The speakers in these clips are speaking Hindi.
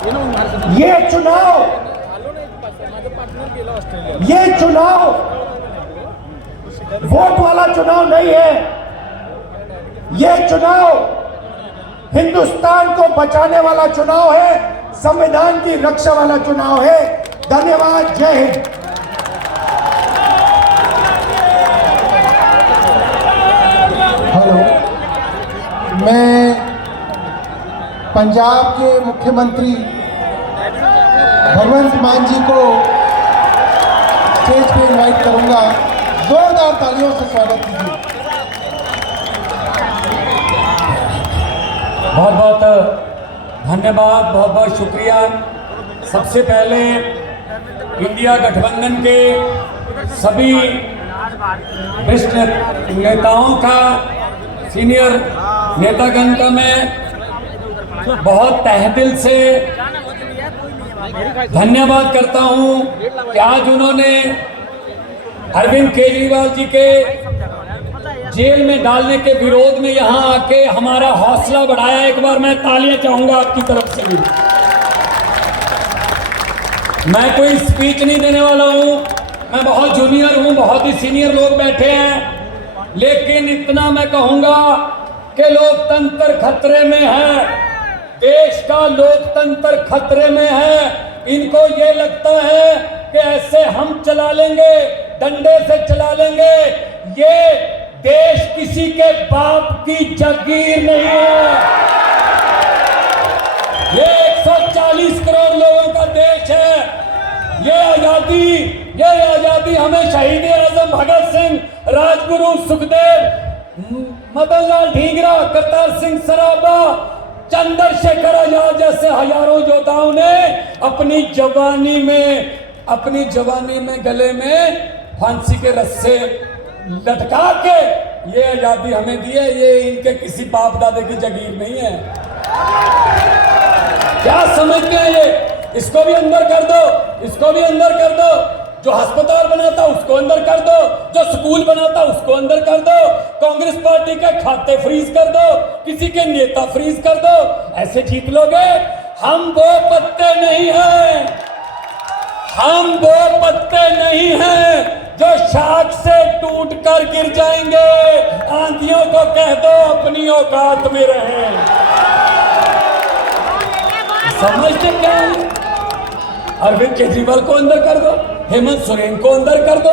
ये चुनाव वोट वाला चुनाव नहीं है। ये चुनाव हिंदुस्तान को बचाने वाला चुनाव है, संविधान की रक्षा वाला चुनाव है। धन्यवाद। जय हिंद। हेलो, मैं पंजाब के मुख्यमंत्री भगवंत मान जी को स्टेज पे इनवाइट करूंगा। जोरदार तालियों से स्वागत कीजिए। बहुत बहुत धन्यवाद, बहुत बहुत शुक्रिया। सबसे पहले इंडिया गठबंधन के सभी वरिष्ठ नेताओं का, सीनियर नेतागण का मैं बहुत तहेदिल से धन्यवाद करता हूं कि आज उन्होंने अरविंद केजरीवाल जी के जेल में डालने के विरोध में यहां आके हमारा हौसला बढ़ाया। एक बार मैं तालियां चाहूंगा आपकी तरफ से भी। मैं कोई स्पीच नहीं देने वाला हूं, मैं बहुत जूनियर हूं, बहुत ही सीनियर लोग बैठे हैं, लेकिन इतना मैं कहूंगा कि लोकतंत्र खतरे में है, देश का लोकतंत्र खतरे में है। इनको ये लगता है कि ऐसे हम चला लेंगे, डंडे से चला लेंगे। ये देश किसी के बाप की जागीर नहीं है। ये 140 करोड़ लोगों का देश है। ये आजादी हमें शहीद आजम भगत सिंह, राजगुरु सुखदेव, मदन लाल ढींगरा, करतार सिंह सराबा, चंद्रशेखर आजाद जैसे हजारों योद्धाओं ने अपनी जवानी में गले में फांसी के रस्से लटका के ये आजादी हमें दी है। ये इनके किसी बाप दादे की जागीर नहीं है। क्या समझते हैं ये? इसको भी अंदर कर दो, इसको भी अंदर कर दो। जो अस्पताल बनाता उसको अंदर कर दो, जो स्कूल बनाता उसको अंदर कर दो, कांग्रेस पार्टी के खाते फ्रीज कर दो, किसी के नेता फ्रीज कर दो। ऐसे जीत लोगे? हम वो पत्ते नहीं हैं, हम वो पत्ते नहीं हैं जो शाख से टूटकर गिर जाएंगे। आंधियों को कह दो अपनी औकात में रहें। समझते क्या है? अरविंद केजरीवाल को अंदर कर दो, हेमंत सोरेन को अंदर कर दो,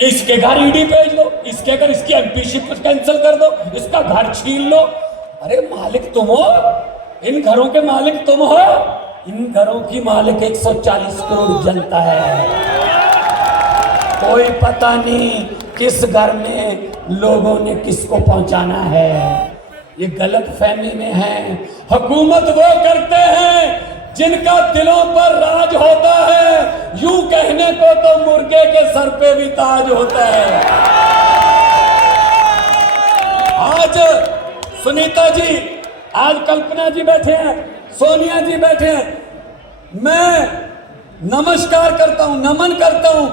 इसके घर ईडी भेज लो, इसके घर इसकी एमपीशिप कैंसिल कर दो, इसका घर छीन लो। अरे मालिक तुम हो, इन घरों के मालिक तुम हो। इन घरों की मालिक 140 करोड़ जनता है। कोई पता नहीं किस घर में लोगों ने किसको पहुंचाना है। ये गलत फहमी में है। हुकूमत वो करते हैं जिनका दिलों पर राज होता है। यूं कहने को तो मुर्गे के सर पे भी ताज होता है। आज सुनीता जी, आज कल्पना जी बैठे हैं, सोनिया जी बैठे हैं। मैं नमस्कार करता हूं, नमन करता हूं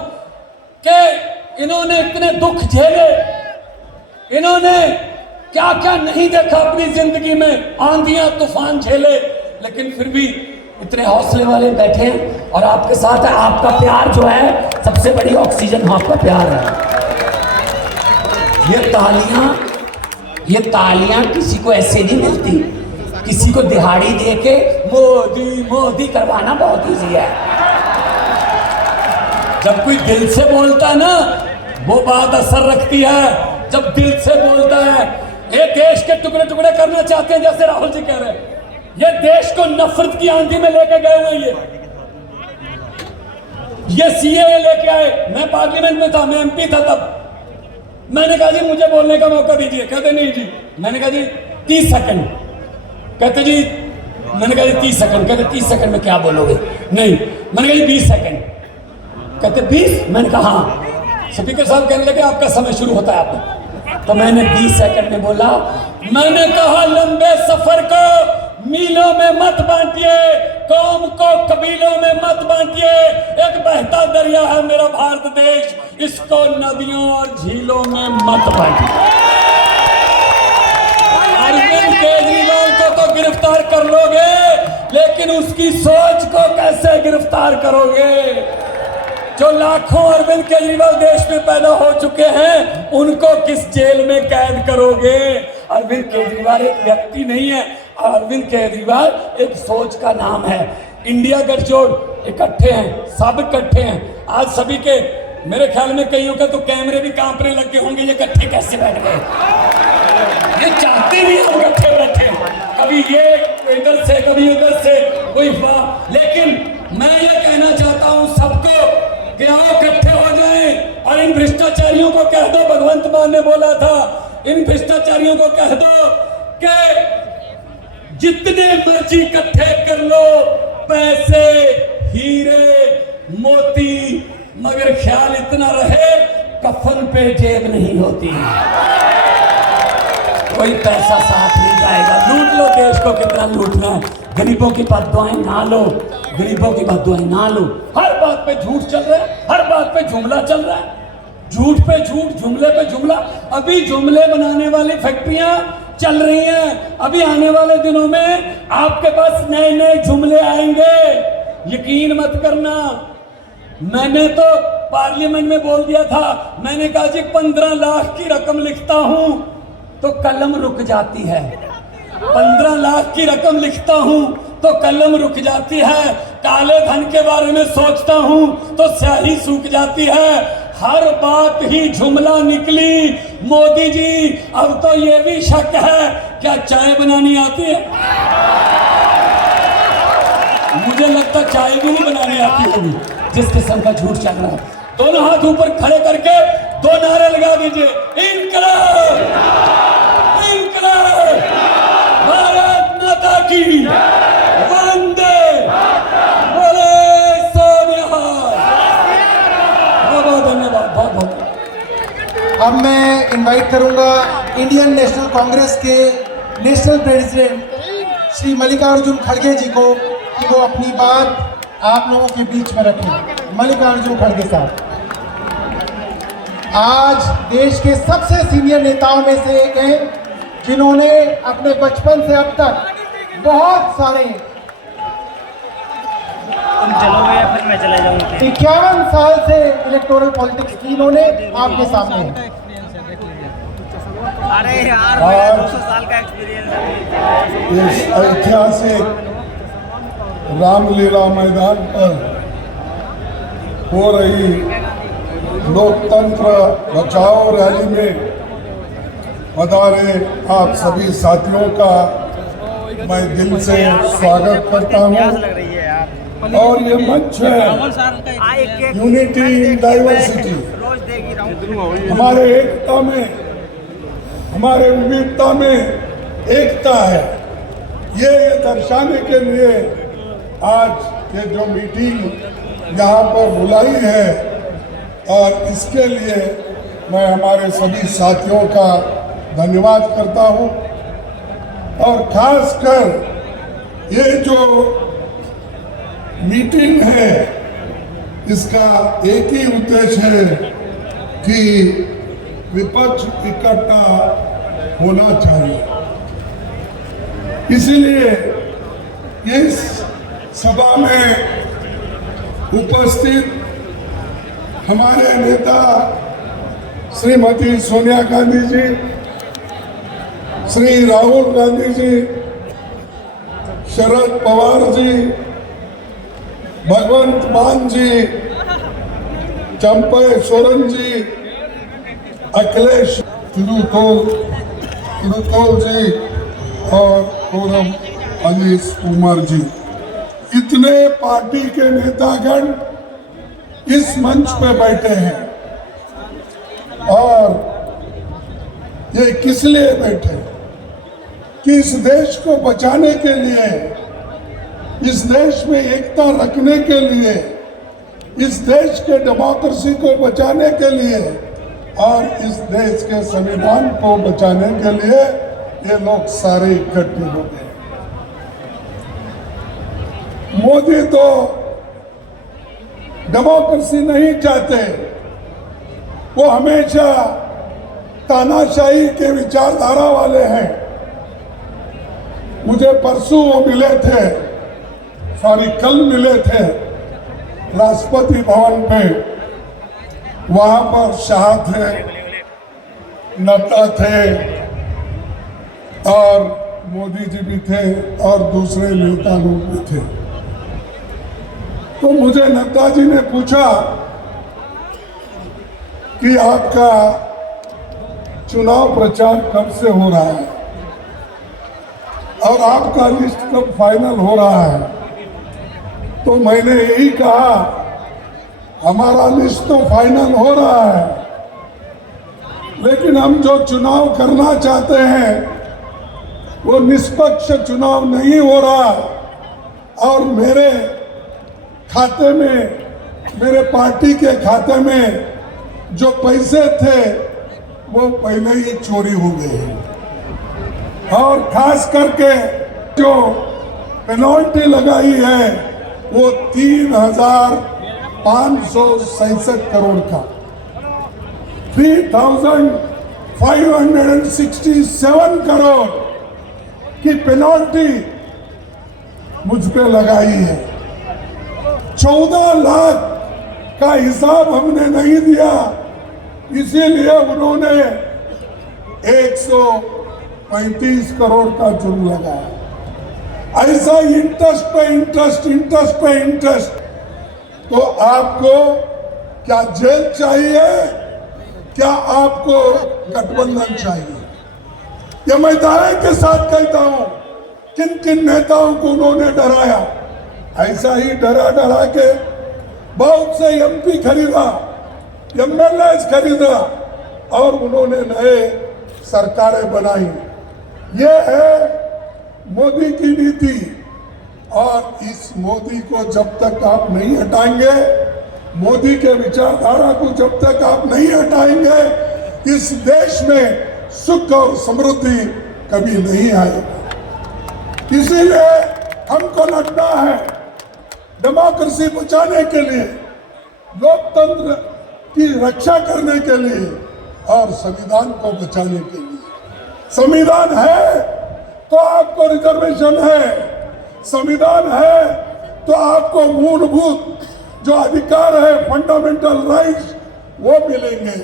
कि इन्होंने इतने दुख झेले, इन्होंने क्या क्या नहीं देखा अपनी जिंदगी में, आंधियां तूफान झेले, लेकिन फिर भी इतने हौसले वाले बैठे हैं और आपके साथ है। आपका प्यार जो है सबसे बड़ी ऑक्सीजन आपका प्यार है। ये तालियां किसी को ऐसे नहीं मिलती। किसी को दिहाड़ी दे के मोदी मोदी करवाना बहुत ईजी है। जब कोई दिल से बोलता है ना, वो बात असर रखती है। जब दिल से बोलता है, ये देश के टुकड़े टुकड़े करना चाहते हैं, जैसे राहुल जी कह रहे हैं। ये देश को नफरत की आंधी में लेके गए हुए। ये सीएए लेके आए। मैं पार्लियामेंट में था, मैं एमपी था तब। मैंने कहा जी मुझे बोलने का मौका दीजिए। कहते नहीं जी। मैंने कहा जी 30 सेकंड। कहते जी, मैंने कहा जी 30 सेकंड। कहते 30 सेकंड में क्या बोलोगे? नहीं। मैंने कहा जी 20 सेकंड। कहते 20? मैंने कहा हाँ। स्पीकर साहब कहने लगे आपका समय शुरू होता है आपका। तो मैंने 20 सेकंड में बोला। मैंने कहा लंबे सफर को मीलों में मत बांटिए, कौम को कबीलों में मत बांटिए। एक बहता दरिया है मेरा भारत देश, इसको नदियों और झीलों में मत बांटिए। अरविंद केजरीवाल को तो गिरफ्तार कर लोगे, उसकी सोच को कैसे गिरफ्तार करोगे? जो लाखों अरविंद केजरीवाल देश में पैदा हो चुके हैं, उनको किस जेल में कैद करोगे? अरविंद केजरीवाल एक व्यक्ति नहीं है, अरविंद केजरीवाल एक सोच का नाम है। इंडिया गठजोड़ इकट्ठे हैं, सब इकट्ठे हैं। आज सभी के, मेरे ख्याल में कईयों के तो कैमरे भी कांपने लगे होंगे, ये इकट्ठे कैसे बैठ गए? ये चाहते भी हम इकट्ठे बैठे, कभी ये इधर से कभी उधर से, कोई लेकिन मैं ये कहना चाहता हूं सबको कि आओ इकट्ठे हो जाएं और इन भ्रष्टाचारियों को कह दो, भगवंत मान ने बोला था, इन भ्रष्टाचारियों को कह दो कि जितने मर्जी इकट्ठे कर लो पैसे, हीरे, मोती, मगर ख्याल इतना रहे कफन पे जेब नहीं होती। कोई पैसा साथ नहीं जाएगा। लूट लो देश को, कितना लूटना है। गरीबों की बददुआएं ना लो, गरीबों की बददुआएं ना लो। हर बात पे झूठ चल रहा है, हर बात पे जुमला चल रहा है, झूठ पे झूठ, जुमले पे जुमला। अभी जुमले बनाने वाली फैक्ट्रियां चल रही हैं। अभी आने वाले दिनों में आपके पास नए नए जुमले आएंगे, यकीन मत करना। मैंने तो पार्लियामेंट में बोल दिया था, मैंने कहा जी 15 लाख की रकम लिखता हूं तो कलम रुक जाती है। 15 लाख की रकम लिखता हूं तो कलम रुक जाती है। काले धन के बारे में सोचता हूं तो स्याही सूख जाती है। हर बात ही जुमला निकली। मोदी जी, अब तो ये भी शक है, क्या चाय बनानी आती है? मुझे लगता चाय भी नहीं बनानी आती होगी, जिस किस्म का झूठ चल रहा है। दोनों हाथ ऊपर खड़े करके 2 नारे लगा दीजिए, इनकलाब, इनकलाब, भारत माता की, वंदे, बोले सोनिहाल। बहुत बहुत धन्यवाद, बहुत बहुत। अब मैं इनवाइट करूंगा इंडियन नेशनल कांग्रेस के नेशनल प्रेसिडेंट श्री मल्लिकार्जुन खड़गे जी को कि वो अपनी बात आप लोगों के बीच में रखें। मल्लिकार्जुन खड़गे साहब आज देश के सबसे सीनियर नेताओं में से एक हैं, जिन्होंने अपने बचपन से अब तक बहुत सारे, तुम चलोगे या फिर मैं चला जाऊंगा? 51 साल से इलेक्टोरल पॉलिटिक्स की इन्होंने आपके सामने है। अरे यार, मेरा 200 साल का एक्सपीरियंस है। इस ऐतिहासिक रामलीला मैदान पर हो रही लोकतंत्र बचाओ रैली में पधारे आप सभी साथियों का मैं दिल से स्वागत करता हूं। लग रही है यार। और ये मंच है यूनिटी इन डाइवर्सिटी। रोज देख ही रहा हूं। हमारे एकता में, हमारे विविधता में एकता है, ये दर्शाने के लिए आज ये जो मीटिंग यहाँ पर बुलाई है, और इसके लिए मैं हमारे सभी साथियों का धन्यवाद करता हूँ। और खासकर ये जो मीटिंग है, इसका एक ही उद्देश्य है कि विपक्ष इकट्ठा होना चाहिए। इसीलिए इस सभा में उपस्थित हमारे नेता श्रीमती सोनिया गांधी जी, श्री राहुल गांधी जी, शरद पवार जी, भगवंत मान जी, चंपई सोरेन जी, अखिलेश तिरुतोल जी और पूरम अनीस कुमार जी, इतने पार्टी के नेतागण इस मंच पे बैठे हैं। और ये किस लिए बैठे? कि इस देश को बचाने के लिए, इस देश में एकता रखने के लिए, इस देश के डेमोक्रेसी को बचाने के लिए और इस देश के संविधान को बचाने के लिए ये लोग सारे इकट्ठे हो गए। मोदी तो डेमोक्रेसी नहीं चाहते, वो हमेशा तानाशाही के विचारधारा वाले हैं। मुझे परसों वो मिले थे कल मिले थे राष्ट्रपति भवन पे। वहां पर शाह थे, नड्डा थे और मोदी जी भी थे और दूसरे नेता लोग भी थे। तो मुझे नड्डा जी ने पूछा कि आपका चुनाव प्रचार कब से हो रहा है और आपका लिस्ट कब फाइनल हो रहा है। तो मैंने यही कहा, हमारा लिस्ट तो फाइनल हो रहा है, लेकिन हम जो चुनाव करना चाहते हैं वो निष्पक्ष चुनाव नहीं हो रहा और मेरे खाते में, मेरे पार्टी के खाते में जो पैसे थे वो पहले ही चोरी हो गए और खास करके जो पेनल्टी लगाई है वो 3,567 करोड़ का 3,567 करोड़ की पेनल्टी मुझ पे लगाई है। 14 लाख का हिसाब हमने नहीं दिया, इसीलिए उन्होंने 135 करोड़ का जुर्म लगाया। ऐसा इंटरेस्ट पे इंटरेस्ट, इंटरेस्ट पे इंटरेस्ट। तो आपको क्या जेल चाहिए, क्या आपको गठबंधन चाहिए? ये मैं दावे के साथ कहता हूं, किन किन नेताओं को उन्होंने डराया। ऐसा ही डरा डरा के बहुत से एमपी खरीदा, एमएलए खरीदा और उन्होंने नए सरकारें बनाई। ये है मोदी की नीति और इस मोदी को जब तक आप नहीं हटाएंगे, मोदी के विचारधारा को जब तक आप नहीं हटाएंगे, इस देश में सुख और समृद्धि कभी नहीं आएगी। इसीलिए हमको लड़ना है डेमोक्रेसी बचाने के लिए, लोकतंत्र की रक्षा करने के लिए और संविधान को बचाने के लिए। संविधान है तो आपको रिजर्वेशन है, संविधान है तो आपको मूलभूत जो अधिकार है, फंडामेंटल राइट्स, वो मिलेंगे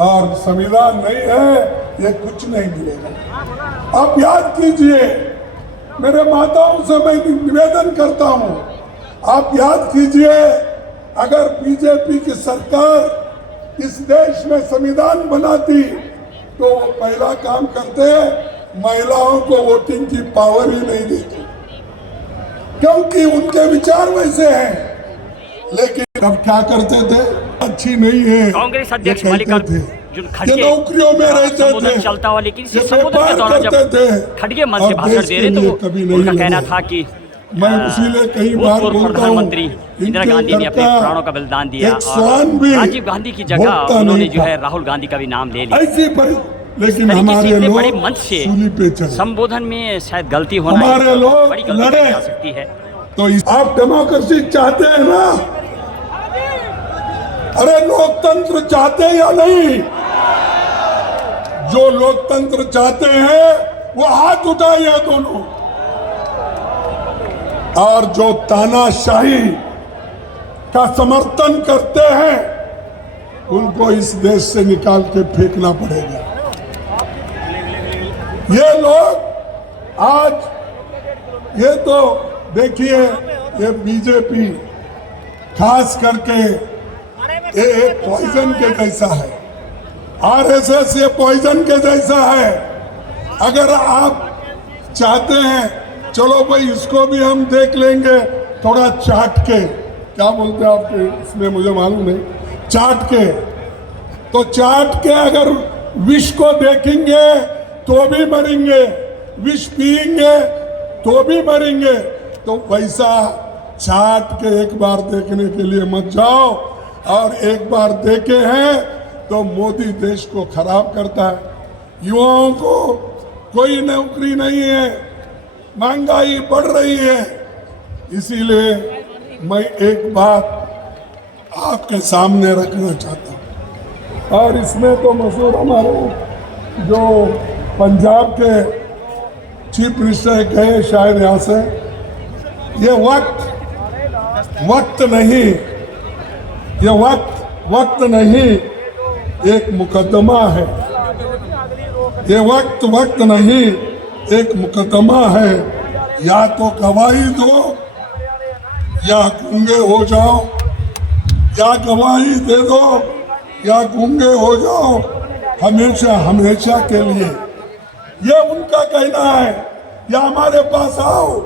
और संविधान नहीं है ये कुछ नहीं मिलेगा। आप याद कीजिए, मेरे माताओं से मैं निवेदन करता हूं, आप याद कीजिए, अगर बीजेपी की सरकार इस देश में संविधान बनाती तो वो पहला काम करते, महिलाओं को वोटिंग की पावर ही नहीं देती, क्योंकि उनके विचार वैसे हैं। लेकिन अब क्या करते थे, अच्छी नहीं है कांग्रेस अध्यक्ष ये कहते थे, ये नौकरियों में रहते थे, चलता हुआ, लेकिन ये व्यापार करते थे खड़गे मंच से और भाषण देश दे के रहे तो लिए कभी नहीं उनका कहना लड़े। था कि मैं इसीलिए कई बार बोलता हूँ, प्रधानमंत्री इंदिरा गांधी ने अपने प्राणों का बलिदान दिया एक स्वान भी और राजीव गांधी की जगह भोगता उन्होंने नहीं जो था। है राहुल गांधी का भी नाम ले लिया। ऐसी लेकिन तरीके से हमारे इतने बड़े लोग मंच से सूली पे चले। संबोधन में शायद गलती होना हमारे लोग बड़ी गलती लड़े। की जा सकती है। तो आप डेमोक्रेसी चाहते हैं ना? अरे लोकतंत्र चाहते हैं या नहीं? जो लोकतंत्र चाहते हैं वो हाथ उठाइए दोनों, और जो तानाशाही का समर्थन करते हैं उनको इस देश से निकाल के फेंकना पड़ेगा। ये लोग आज, ये तो देखिए, ये बीजेपी खास करके ये एक पॉइजन के जैसा है, आरएसएस ये पॉइजन के जैसा है। अगर आप चाहते हैं चलो भाई इसको भी हम देख लेंगे थोड़ा चाट के, क्या बोलते हैं आपके इसमें मुझे मालूम नहीं, चाट के, तो चाट के अगर विष को देखेंगे तो भी मरेंगे, विष पिएंगे तो भी मरेंगे। तो वैसा चाट के एक बार देखने के लिए मत जाओ, और एक बार देखे हैं तो मोदी देश को खराब करता है। युवाओं को कोई नौकरी नहीं है, महंगाई बढ़ रही है। इसीलिए मैं एक बात आपके सामने रखना चाहता हूँ, और इसमें तो मशहूर हमारे जो पंजाब के चीफ मिनिस्टर गए शायद यहाँ से, ये वक्त नहीं, ये वक्त नहीं, एक मुकदमा है। ये वक्त नहीं, एक मुकदमा है। या तो गवाही दो या गूंगे हो जाओ, या गवाही दे दो या गूंगे हो जाओ, हमेशा हमेशा के लिए। ये उनका कहना है, या हमारे पास आओ,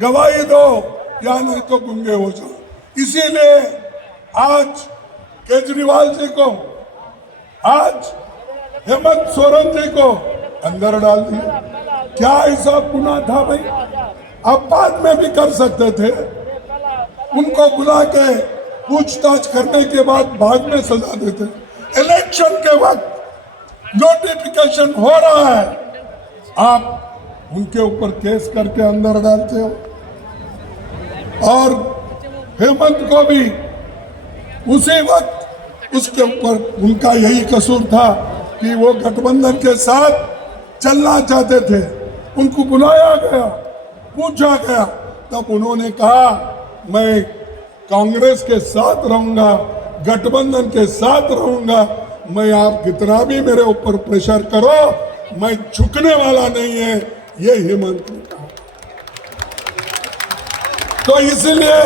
गवाही दो, या नहीं तो गूंगे हो जाओ। इसीलिए आज केजरीवाल जी को, आज हेमंत सोरेन जी को अंदर डाल दिया। क्या ऐसा गुनाह था भाई? अब बाद में भी कर सकते थे। उनको बुला के पूछताछ करने के बाद में सजा देते। इलेक्शन के वक्त नोटिफिकेशन हो रहा है, आप उनके ऊपर केस करके अंदर डालते हो। और हेमंत को भी उसी वक्त उसके ऊपर उनका यही कसूर था कि वो गठबंधन के साथ चलना चाहते थे। उनको बुलाया गया, पूछा गया, तब उन्होंने कहा मैं कांग्रेस के साथ रहूंगा, गठबंधन के साथ रहूंगा, मैं आप कितना भी मेरे ऊपर प्रेशर करो, मैं झुकने वाला नहीं है, ये हेमंत ने कहा। तो इसलिए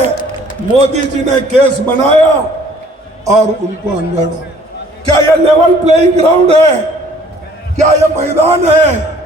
मोदी जी ने केस बनाया और उनको अंदर डाला। क्या यह लेवल प्लेइंग ग्राउंड है? क्या यह मैदान है